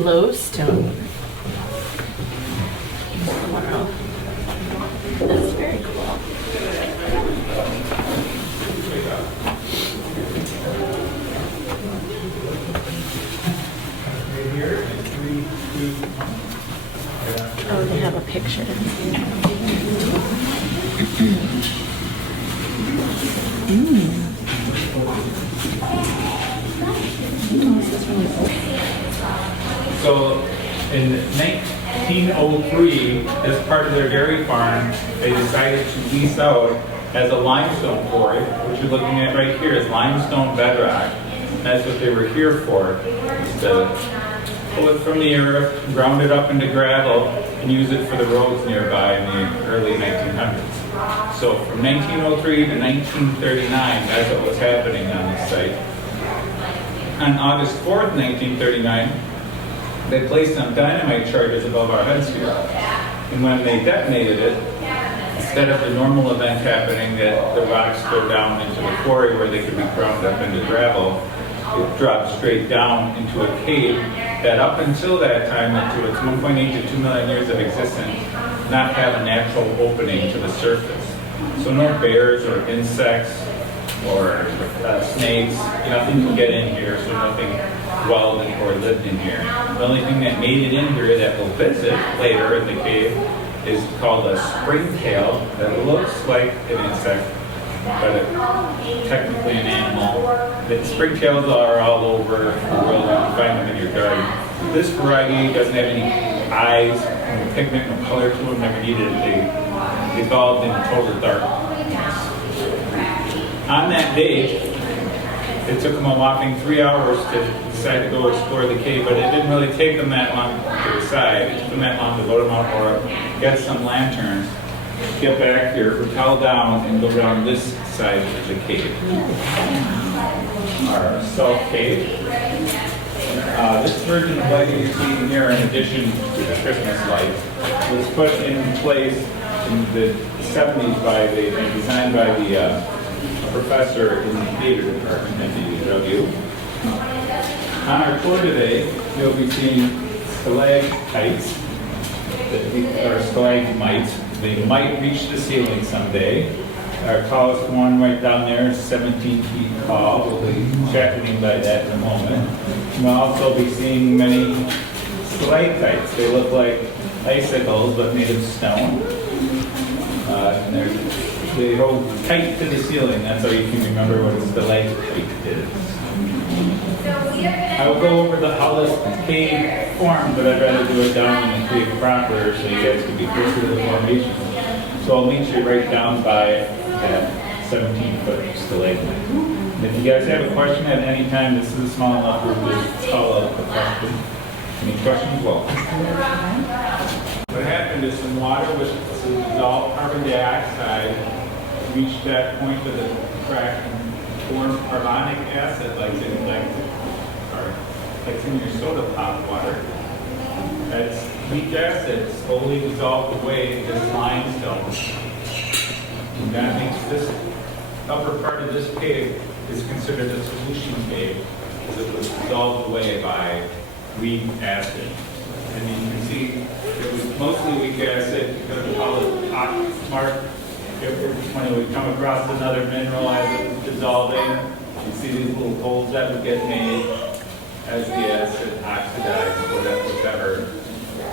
glowstone. Wow. That's very cool. Oh, they have a picture. So in 1903, as part of their dairy farm, they decided to lease out as a limestone quarry, which you're looking at right here is limestone bedrock. That's what they were here for, is to pull it from the earth, ground it up into gravel, and use it for the roads nearby in the early 1900s. So from 1903 to 1939, that's what was happening on this site. On August 4th, 1939, they placed some dynamite charges above our heads here. And when they detonated it, instead of the normal event happening that the rocks go down into the quarry where they could be ground up into gravel, it dropped straight down into a cave that up until that time, into its 1.8 to 2 million years of existence, not have a natural opening to the surface. So no bears or insects or snakes, nothing can get in here, so nothing dwelled in or lived in here. The only thing that made it in here that we'll visit later in the cave is called a springtail that looks like an insect, but it's technically an animal. The springtails are all over the world. You can find them in your garden. This variety doesn't have any eyes, no pigment, no color to them, never needed it. They evolved in total darkness. On that day, it took them a whopping 3 hours to decide to go explore the cave, but it didn't really take them that long to decide. It took them that long to load them up or get some lanterns, get back here, rappel down, and go down this side of the cave. Our salt cave. This version of lighting you see here, in addition to the Christmas lights, was put in place in the 70s and designed by the professor in the theater department at the UW. On our tour today, you'll be seeing stalactites, or stalagmites. They might reach the ceiling someday. Our tallest one right down there is 17 feet tall. We'll be checking by that in a moment. We'll also be seeing many stalactites. They look like icicles, but made of stone. And they hold tight to the ceiling. That's how you can remember what a stalactite is. I will go over how this cave formed, but I'd rather do it down in the cave proper so you guys can be closer to the formation. So I'll meet you right down by that 17-foot stalagmite. If you guys have a question at any time, this is a small enough group, just call out the question. Any questions? Well, what happened is some water with some dissolved carbon dioxide reached that point of the crack and formed carbonic acid like it's in your soda pop water. That's weak acid slowly dissolved away into limestone. And that makes this upper part of this cave is considered a solution cave because it was dissolved away by weak acid. And you can see it was mostly weak acid because we call it hot mark. When we come across another mineral as it's dissolving, you see these little holes that would get made as the acid oxidized, whatever,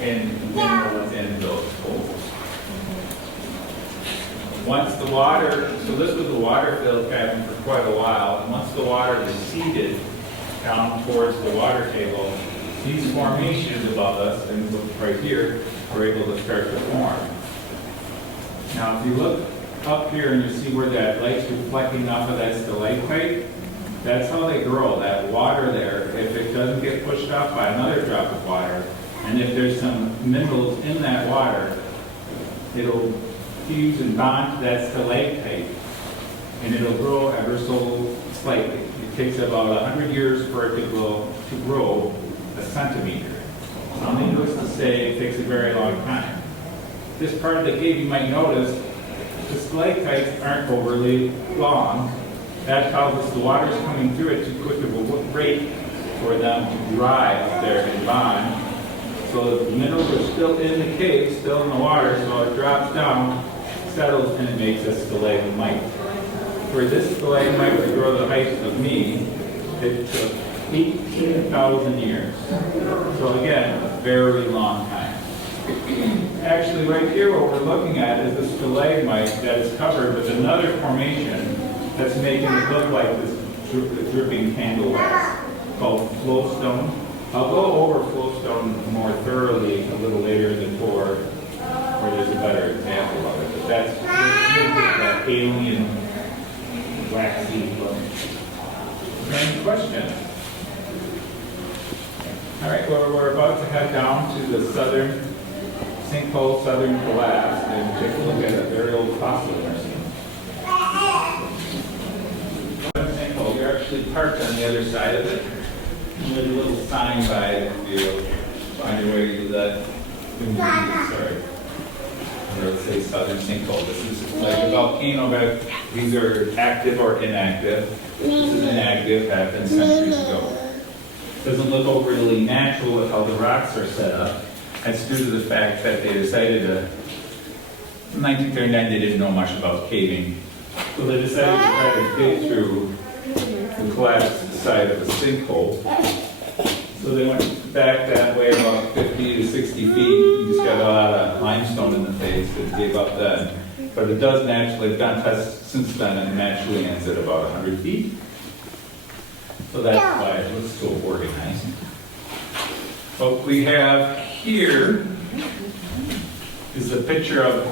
in minerals in those holes. Once the water, so this was a water-filled cavern for quite a while, and once the water receded down towards the water table, these formations above us, and look right here, were able to start to form. Now, if you look up here and you see where that light's reflecting off of that stalactite, that's how they grow, that water there. If it doesn't get pushed off by another drop of water, and if there's some minerals in that water, it'll fuse and bond to that stalactite, and it'll grow ever so slightly. It takes about 100 years for it to grow a centimeter. Needless to say, it takes a very long time. This part of the cave, you might notice, the stalactites aren't overly long. That tells us the water's coming through at too quick of a rate for them to dry up there and bond. So the minerals are still in the cave, still in the water, so it drops down, settles, and it makes a stalagmite. For this stalagmite to grow the height of me, it took 18,000 years. So again, a very long time. Actually, right here, what we're looking at is a stalagmite that is covered with another formation that's making it look like this dripping candle wax called flowstone. I'll go over flowstone more thoroughly a little later in the tour, where there's a better example of it. But that's that alien waxy look. Any questions? All right, well, we're about to head down to the southern sinkhole, southern collapse, and take a look at a very old fossil there. Sinkhole, you're actually parked on the other side of it. And there's a little sign by it if you find your way to that. Sorry. Or let's say southern sinkhole. This is like a volcano, but these are active or inactive. This is inactive, happened centuries ago. Doesn't look overly natural with how the rocks are set up. That's due to the fact that they decided to, in 1939, they didn't know much about caving. So they decided to try to dig through the collapsed side of a sinkhole. So they went back that way about 50 to 60 feet. You just got a lot of limestone in the face that gave up then. But it does naturally, I've done tests since then, and it naturally ends at about 100 feet. So that's why it looks so organized. What we have here is a picture of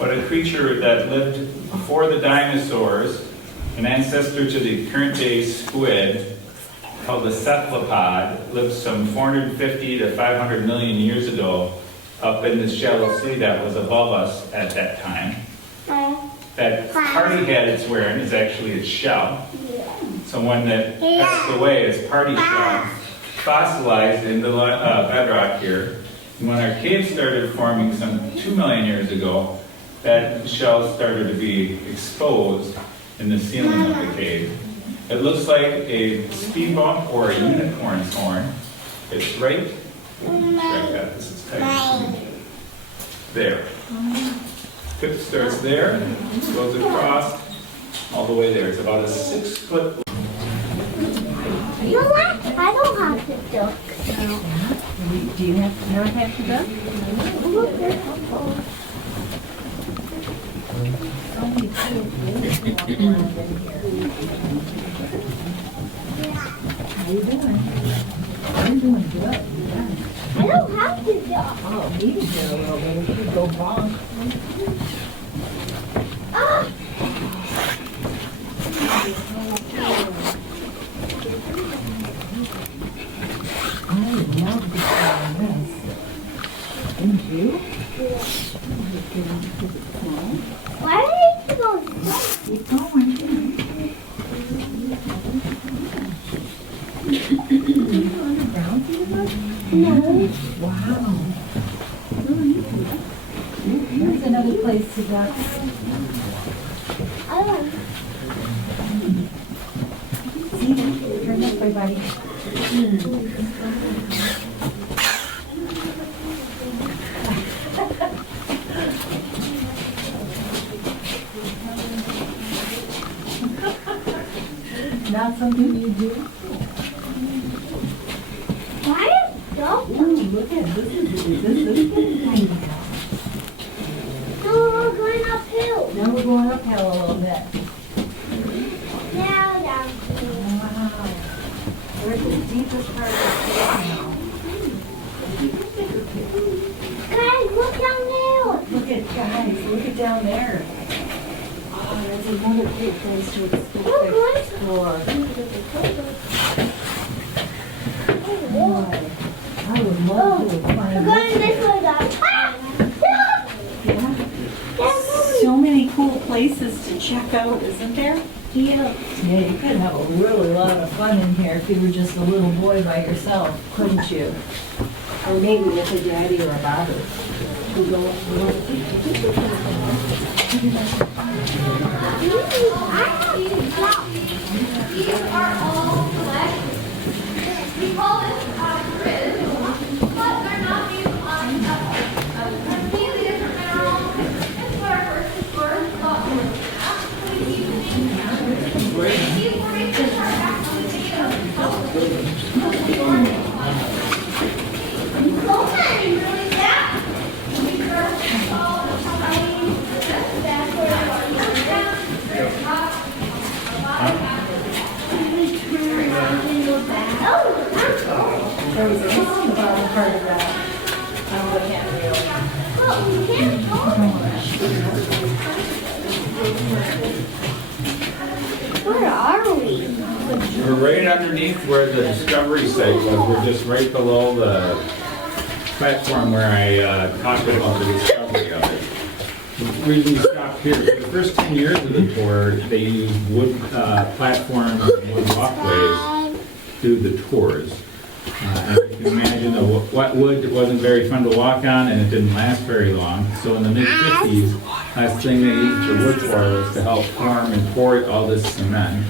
what a creature that lived before the dinosaurs, an ancestor to the current day squid, called the cephalopod, lived some 450 to 500 million years ago up in this shallow sea that was above us at that time. That party hat it's wearing is actually its shell. So when that passed away, its party shell fossilized in the bedrock here. And when our cave started forming some 2 million years ago, that shell started to be exposed in the ceiling of the cave. It looks like a speed bump or a unicorn's horn. It's right this is tight. There. Tip starts there, goes across all the way there. It's about a 6 foot. You know what? I don't have to duck. Do you never have to duck? Look, there's a hole. How you doing? I'm doing good. I don't have to duck. Oh, me too, a little bit. If you go wrong. Ah! I love to try this. Didn't you? Why did you go slow? Keep going. Did you go underground through the mud? No. Wow. Here's another place to duck. I don't. See, turn this way, buddy. Not something you do? Why is duck? Ooh, look at this. This is tiny. No, we're going uphill. Now we're going uphill a little bit. Now down. Wow. We're at the deepest part of the cave now. Guys, look down there. Look at down there. Oh, that's another great place to explore. Boy, I would love to We're find going this way, guys. Ah! Yeah. So many cool places to check out, isn't there? Yeah. Yeah, you could have a really lot of fun in here if you were just a little boy by yourself, couldn't you? Or maybe with a daddy or a daughter. These are all flesh. There was a hill on the bottom part of that. I'm looking at the Where are we? We're right underneath where the discovery site was. We're just right below the platform where I talked about the discovery of it. The reason we stopped here, for the first 10 years of the tour, they used wood platforms and wood walkways to do the tours. And you can imagine the wet wood wasn't very fun to walk on and it didn't last very long. So in the mid-50s, last thing they used the wood for was to help form and pour all this cement.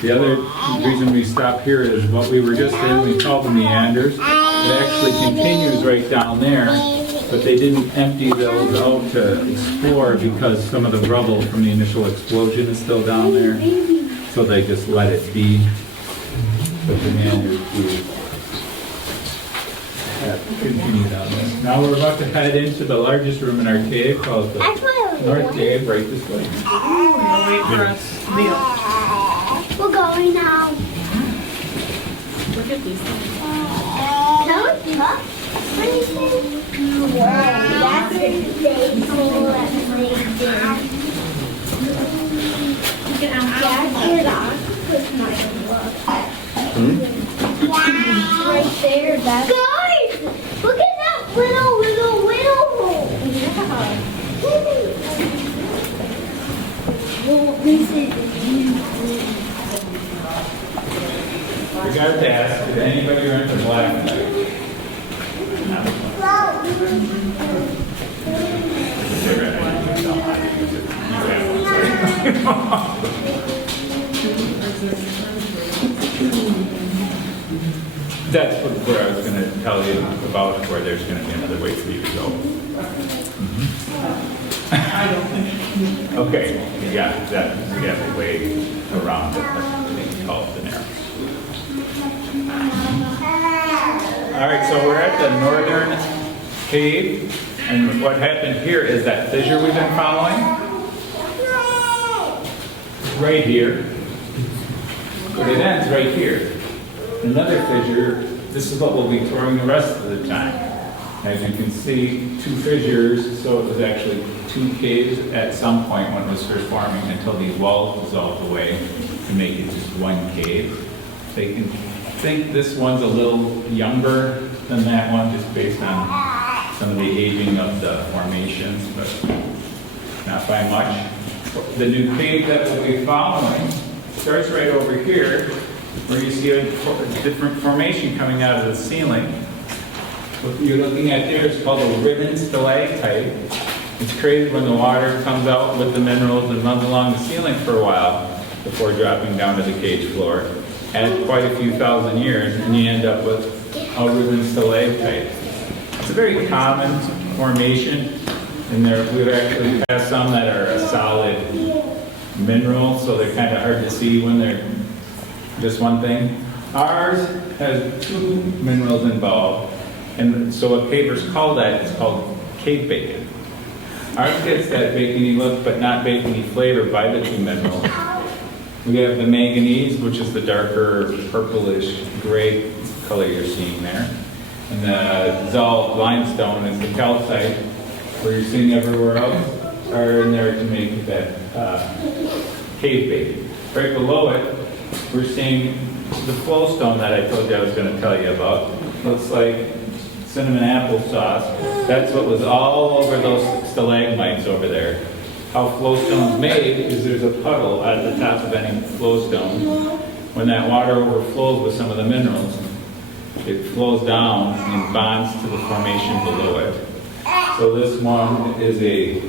The other reason we stopped here is what we were just in, we called the meanders. It actually continues right down there, but they didn't empty those out to explore because some of the rubble from the initial explosion is still down there. So they just let it be. But the meanders do continue down there. Now we're about to head into the largest room in our cave called the North Cave, right this way. Wait for us to be We're going now. Look at these things. Can we touch anything? That's a big hole. That's a big thing. You can ask That's it on. Put my look. Right there, that's... Guys! Look at that little hole! Yeah. Well, this is... I got to ask, did anybody rent the black knife? That's where I was going to tell you about where there's going to be another way for you to go. Okay, yeah, we have a way around it. That's called the narrow. All right, so we're at the northern cave, and what happened here is that fissure we've been following. Right here, but it ends right here. Another fissure, this is what we'll be touring the rest of the time. As you can see, two fissures, so it was actually two caves at some point when it was first forming until these walls dissolved away to make it just one cave. They can think this one's a little younger than that one just based on some of the aging of the formations, but not by much. The new cave that we'll be following starts right over here, where you see a different formation coming out of the ceiling. What you're looking at there is called a ribbon stalactite. It's created when the water comes out with the minerals and runs along the ceiling for a while before dropping down to the cage floor. Add quite a few thousand years, and you end up with a ribbon stalactite. It's a very common formation, and we've actually had some that are a solid mineral, so they're kind of hard to see when they're just one thing. Ours has two minerals involved, and so what cavers call that is called cave bacon. Ours gets that bacony look, but not bacony flavor by the two minerals. We have the manganese, which is the darker purplish gray color you're seeing there. And the dissolved limestone is the calcite, where you're seeing everywhere else, are in there to make that cave bacon. Right below it, we're seeing the flowstone that I told you I was going to tell you about. Looks like cinnamon applesauce. That's what was all over those stalagmites over there. How flowstone's made is there's a puddle at the top of any flowstone. When that water overflows with some of the minerals, it flows down and bonds to the formation below it. So this one is a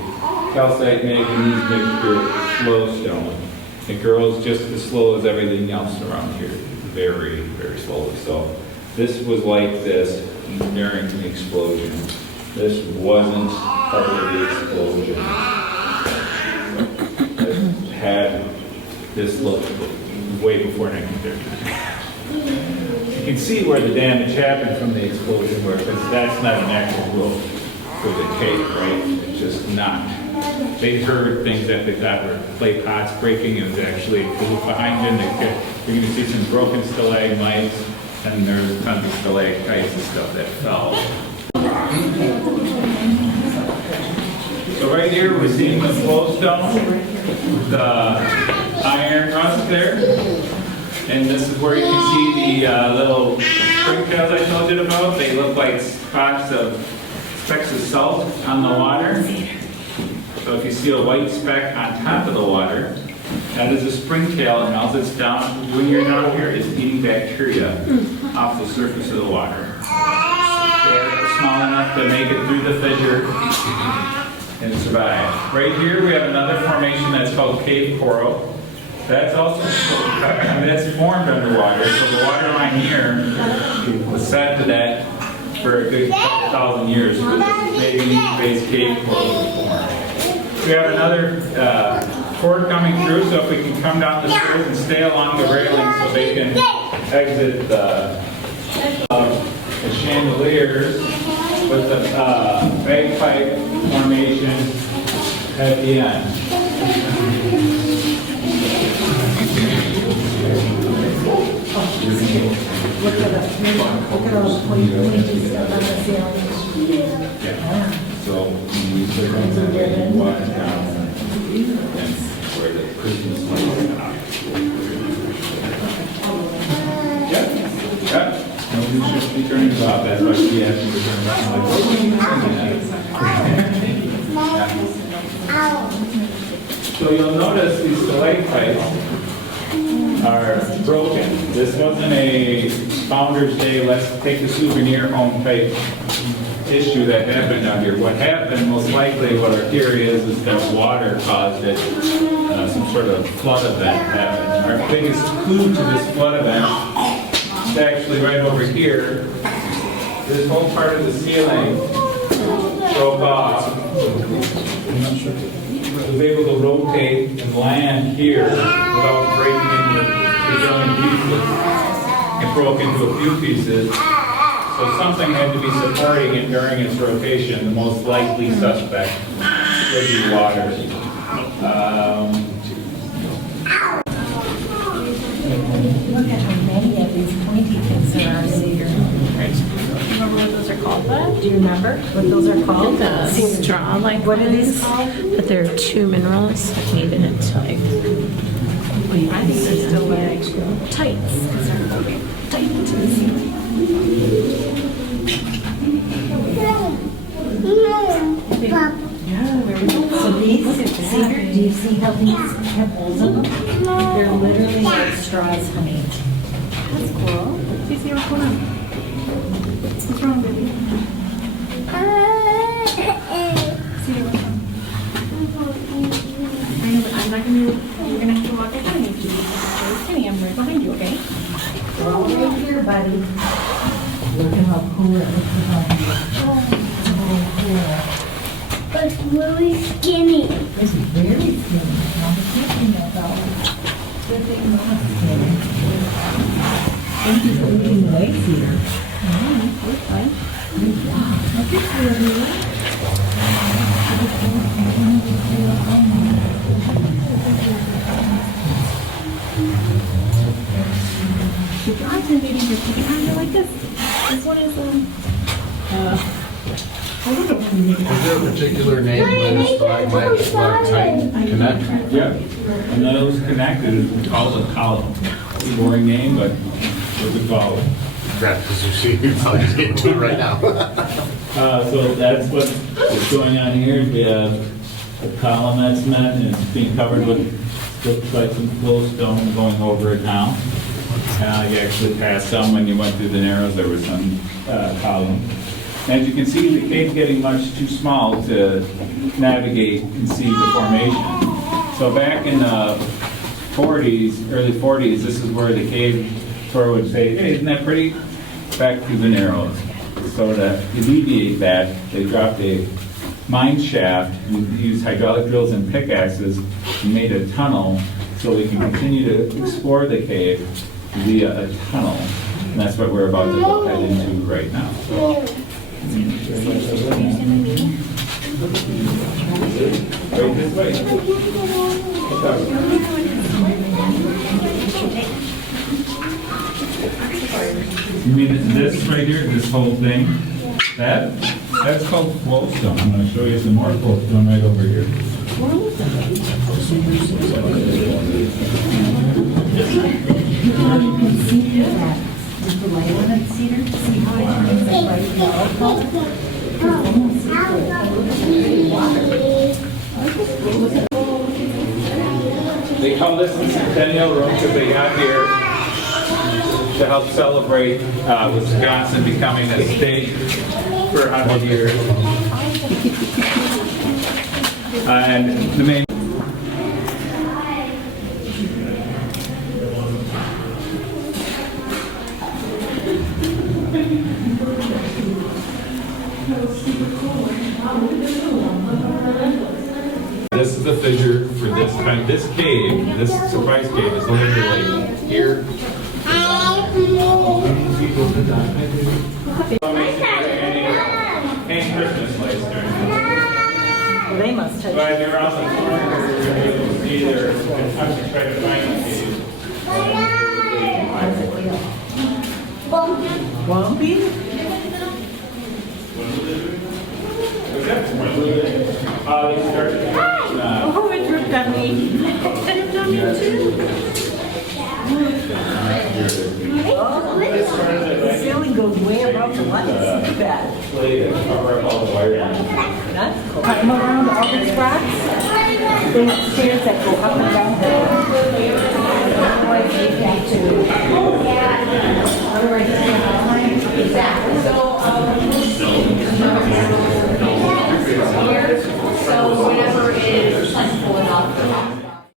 calcite manganese mixture flowstone. It grows just as slow as everything else around here, very, very slowly. So this was like this during the explosion. This wasn't part of the explosion. It had this looked way before 1939. You can see where the damage happened from the explosion, because that's not an actual roof for the cave, right? It's just not. They heard things that they thought were clay pots breaking, and it was actually roof behind them. You're going to see some broken stalagmites, and there's tons of stalactites and stuff that fell. So right here, we're seeing the flowstone, the iron rust there. And this is where you can see the little springtails I told you about. They look like specks of salt on the water. So if you see a white speck on top of the water, that is a springtail, and as it's down, when you're down here, it's eating bacteria off the surface of the water. They're small enough to make it through the fissure and survive. Right here, we have another formation that's called cave coral. That's also that's formed underwater. So the water line here was set to that for a good 1,000 years. So this is maybe base cave coral was formed. We have another cord coming through. So if we can come down the stairs and stay along the railing, so they can exit the chandeliers with the bagpipe formation at the end. Look at all the pointy stuff on the ceiling. Yeah. So we put them and walk down and where the Christmas lights are. Yep. Yep. Nobody should be turning off. That's why she asked me to turn off. So you'll notice these stalactites are broken. This wasn't a Founder's Day, let's take a souvenir home type issue that happened out here. What happened, most likely, what our theory is that water caused it, some sort of flood event happened. Our biggest clue to this flood event is actually right over here. This whole part of the ceiling broke off. It was able to rotate and land here without breaking into a billion pieces. It broke into a few pieces. So something had to be supporting it during its rotation. The most likely suspect would be water. Look at how many of these pointy things there are, Cedar. Remember what those are called, Bud? Do you remember what those are called? Straw, like What are these called? But there are two minerals made in it, like I think they're still there. tights. So these, Cedar, do you see how these have holes in them? They're literally like straws, honey. That's cool. Do you see what's going on? What's wrong, baby? See what's wrong? I know, but I'm not gonna. You're gonna have to walk behind me. Kenny, I'm right behind you, okay? We're all right here, buddy. Look at how cool it looks behind you. Oh, cool. But it's really skinny. It's very skinny. I was thinking about it. Good thing not skinny. Thank you for leading the way, Cedar. We're fine. The dogs are maybe your chicken under like this. This one is I don't know if you make it. Is there a particular name when the stalagmite connect? Yep. And those connected is called a column. It's a boring name, but those are called. Right, because you see, you're probably just getting to it right now. So that's what is going on here. We have a column that's met and it's being covered with, looks like some flowstone going over it now. You actually passed some when you went through the narrows, there was some column. As you can see, the cave's getting much too small to navigate and see the formation. So back in the 40s, early 40s, this is where the cave tour would say, hey, isn't that pretty? Back through the narrows. So to alleviate that, they dropped a mine shaft and used hydraulic drills and pickaxes and made a tunnel so we can continue to explore the cave via a tunnel. And that's what we're about to go head into right now. Right this way. You mean this right here, this whole thing? That's called flowstone. I'm going to show you some more flowstone right over here. You can see through that. With the light on it, Cedar, see how it is like right now. Almost They call this the Centennial Room because they got here to help celebrate Wisconsin becoming a state for 100 years. And the main This is the figure for this cave, this surprise cave is literally here. And Christmas lights during this. Well, they must touch. But there are also corners where you're able to see there, and have to try to find the cave. Wumpy? They start Oh, it dripped on me. It dripped on me too. The ceiling goes way above the lights. Too bad. play to cover up all the wire lines. That's cool. Come around all these rocks. They have stairs that go up and down there. Otherwise, you have to. Otherwise, you have to climb. Exactly. So whenever it is plentiful enough.